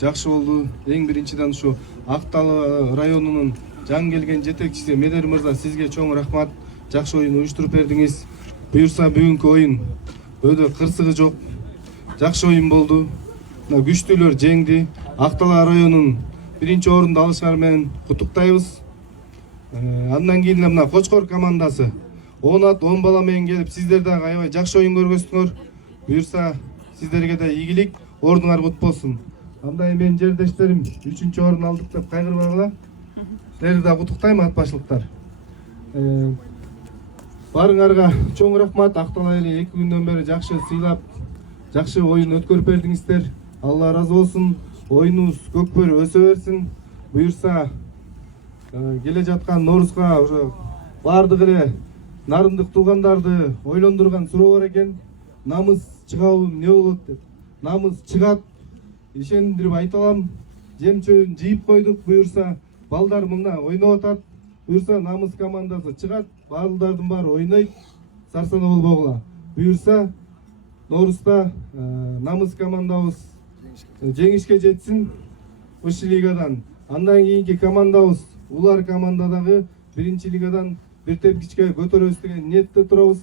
жакшы болду. Эң биринчиден ушу Актал районунун жаңы келген жетекчиси Медер мырза, сизге чоң рахмат. Жакшы оюн уюштуруп бердиңиз. Буюрса бүгүнкү оюн өйдө кырсыгы жок. Жакшы оюн болду. Күчтүүлөр жеңди. Актал районунун биринчи орунду алышканы менен куттуктайбыз. Андан кийин мына Кочкор командасы 10 ат 10 бала менен келип, сиздер дагы аябай жакшы оюн көргөздүңөр. Буюрса сиздерге да ийгилик, ордуңар кут болсун. Андай менин жердештерим 3-чү орун алдык деп кайгырбагыла. Силерди да куттуктайм, ат башлыктар. Барыңарга чоң рахмат. Актал айылы 2 күндөн бери жакшы сыйлап, жакшы оюн өткөрүп бердиңиздер. Алла разы болсун. Оюнубуз көкпөр өсө берсин. Буюрса келе жаткан Норузга уже бардык эле нарындык туугандарды ойлондурган суроо бар экен. Намыс чыгабы, эмне болот деп. Намыс чыгат. Ишендирип айта алам. Жем-чөбүн жыйып койдук. Буюрса балдар мында ойноп атат. Буюрса намыс командасы чыгат. Балдардын баары ойнойт. Сарсана болбогула. Буюрса Норузда намыс командабыз жеңишке жетсин ушу лигадан. Андан кийинки командабыз улар командадагы биринчи лигадан бир тепкичке көтөрөбүз деген ниетте турабыз.